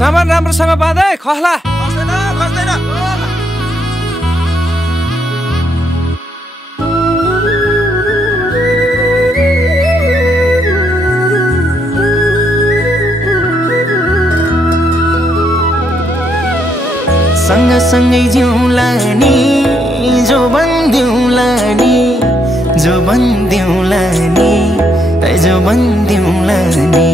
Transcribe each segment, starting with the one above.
सामान राम्रोसँग बाँधे खस्ला खस्दैन सँगसँगै जिउँला नि जो बन्दिउँला नि जो बन्दिउँला नि जो बन्दिउँला नि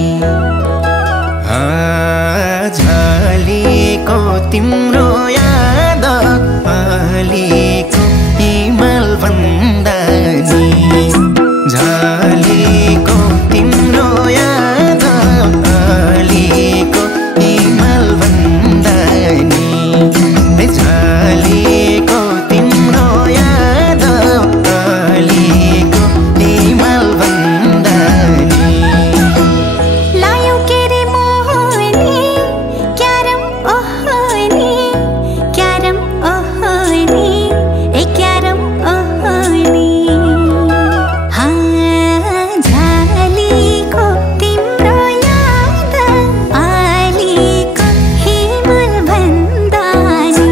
झलेको तिम्रो याद अलिको हिमाल भन्दा नि झलेको तिम्रो याद अलिको हिमाल भन्दा नि झलेको तिम्रो याद अलिको हिमाल भन्दा नि लायो के रे मोहनी क्यारम ओहनी क्यारम ओहनी ए क्यारम ओहनी झलेको तिम्रो याद अलिको हिमाल भन्दा नि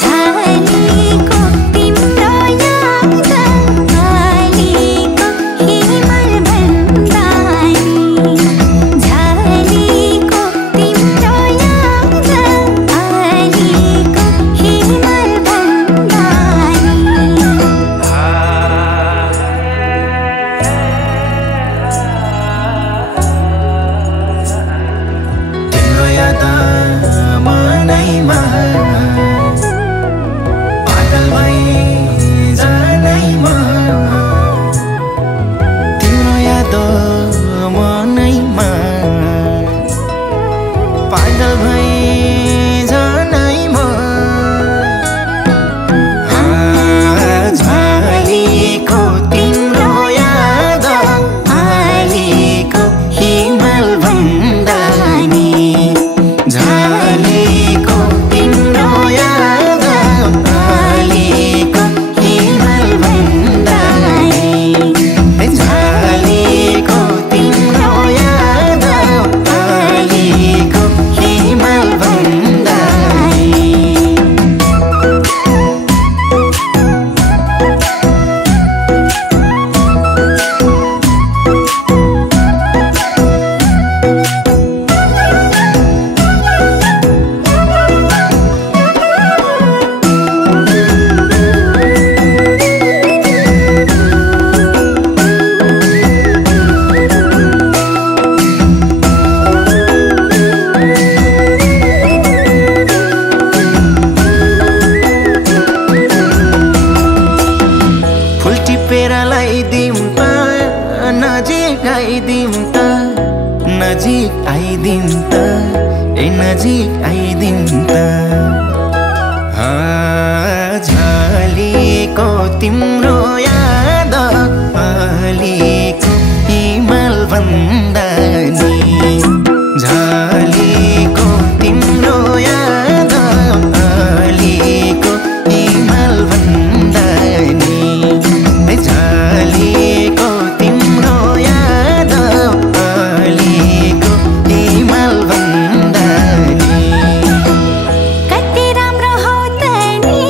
झलेको तिम्रो याद अलिको हिमाल भन्दा नि झलेको तिम्रो याद अलिको हिमाल भन्दा तिम्रो याद मनैमा पागल भई जानैमा तिम्रो याद मनैमा पागल भई जानैमा झलेको तिम्रो याद अलिको हिमाल भन्दा नि झलेको तिम्रो याद अलिको हिमाल भन्दा नि झलेको तिम्रो याद अलिको हिमाल भन्दा नि फुल टिपेर लगाइदिउँ त नजिक आइदिउँ त नजिक आइदिउँ त ए नजिक आइदिउँ त झलेको तिम्रो याद अलिको हिमाल भन्दा नि झलेको तिम्रो याद अलिको हिमाल भन्दा नि झलेको तिम्रो याद अलिको हिमाल भन्दा नि कति राम्रो हौ त नि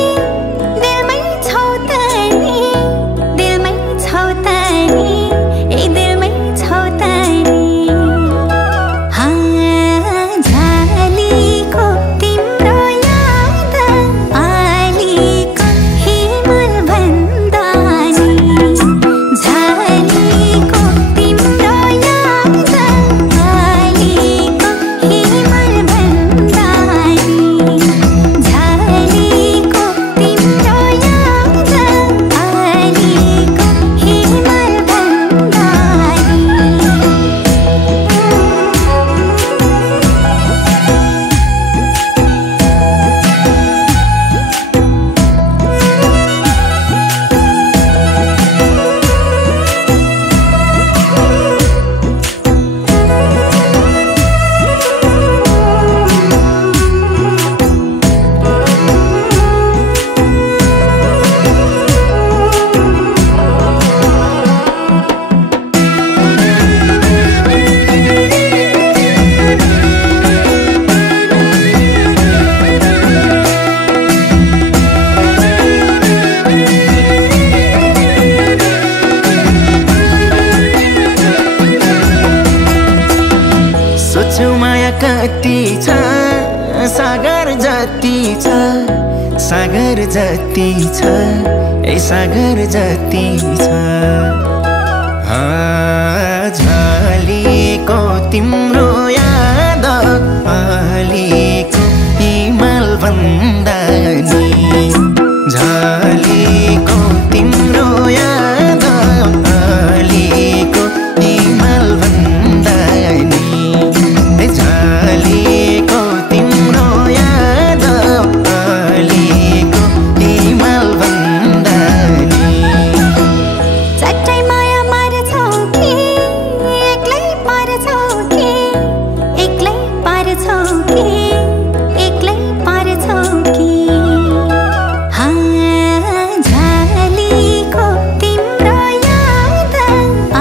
दिलमै छौ त नि सागर जति छ ए सागर जति छ झलेको तिम्रो याद अलिको हिमाल भन्दा नि झलेको तिम्रो याद अलिको हिमाल भन्दा नि झलेको तिम्रो याद अलिको हिमाल भन्दा नि चट्टै माया मार्छौ कि एक्लै पार्छौ कि एक्लै पार्छौ कि एक्लै पार्छौ कि झलेको तिम्रो याद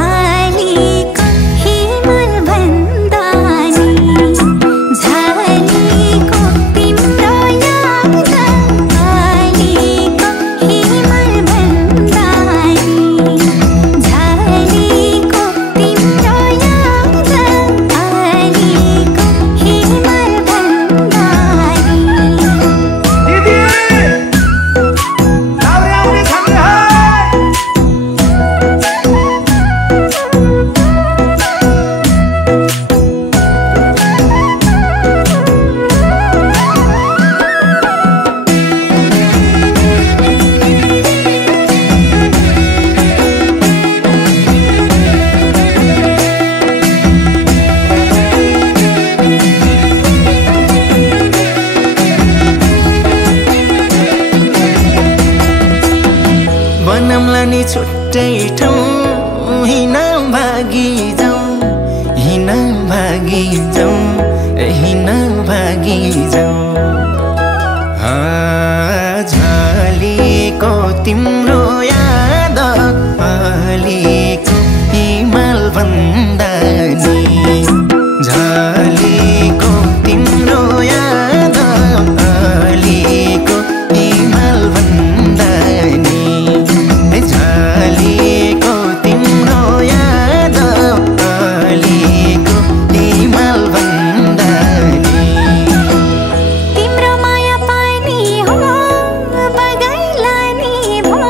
अलिको हिमाल भन्दा नि झलेको तिम्रो याद अलिको हिमाल भन्दा नि झलेको तिम्रो याद अलिको हिमाल भन्दा नि दिदी लाउरे आउने छन् है बनमला नि छुट्टै ठाउँ हिँड भागी जाउँ हिँड भागी जाउँ हिँड भागी जाउँ झलेको तिम्रो याद अलिको हिमाल भन्दा नि झलेको तिम्रो याद अलिको हिमाल भन्दा नि झलेको तिम्रो याद अलिको हिमाल भन्दा नि तिम्रो माया पानी हो बगाइलानी भो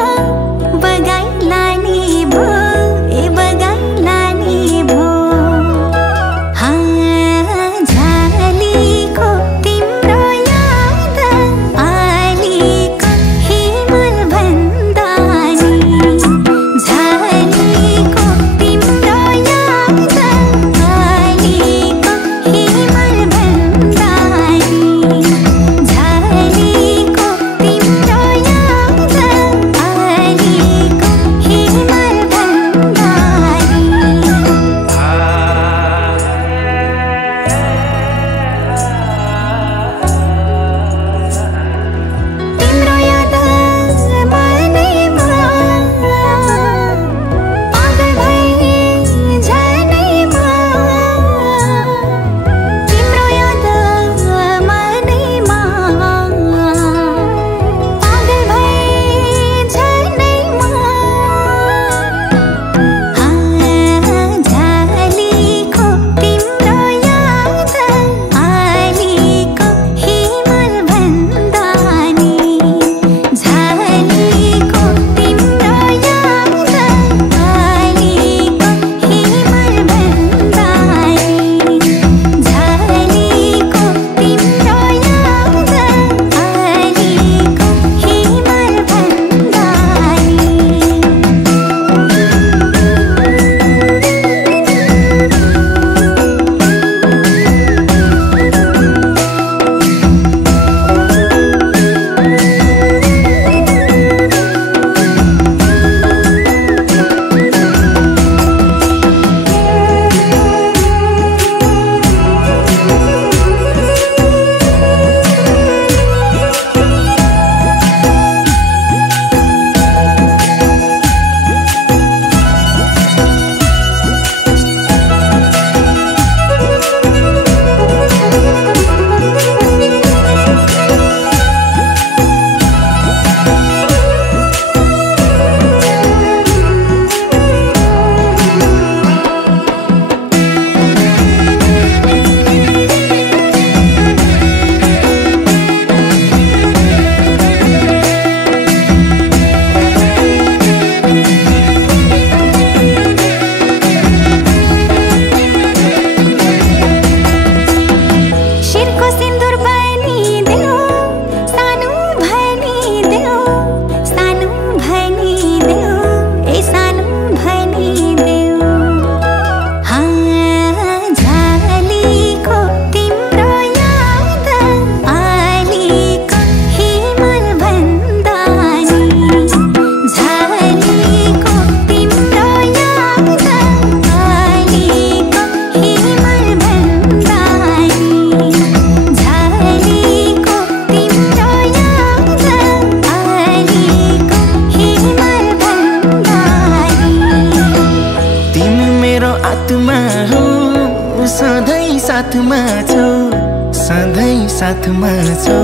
साथमा छौ सधैँ साथमा छौ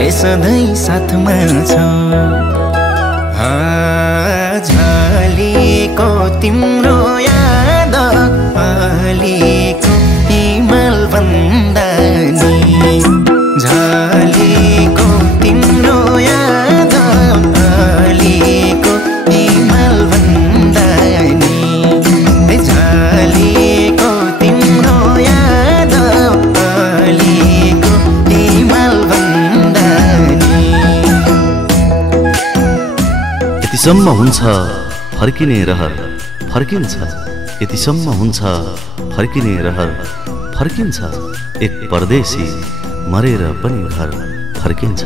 ए सधैँ साथमा छौ झलेको तिम्रो याद अलिको हिमाल भन्दा नि झलेको तिम्रो याद अलिको हिमाल भन्दा नि झलेको तिम्रो याद अलिको हिमाल भन्दा नि यतिसम्म हुन्छ फर्किने रहर फर्किन्छ यतिसम्म हुन्छ फर्किने रहर फर्किन्छ एक परदेशी मरेर पनि घर फर्किन्छ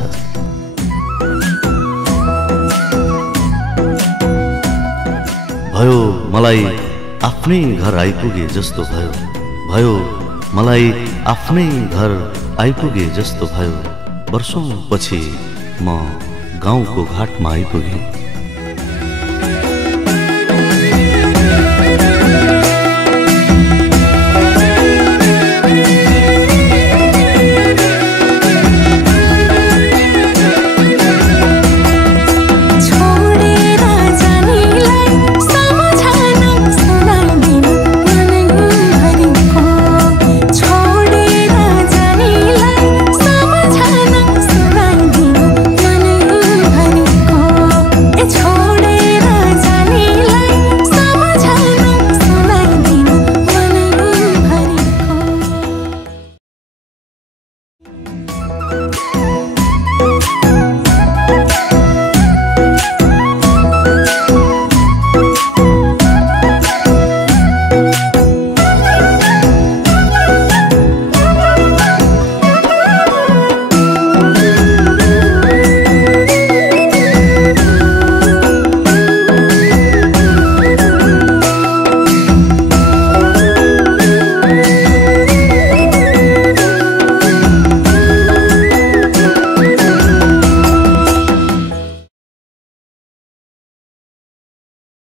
भयो मलाई आफ्नै घर आइपुगे जस्तो भयो मलाई आफ्नै घर आइपुगे जस्तो भयो वर्षौं पछि म गाउँको घाटमा आइपुगे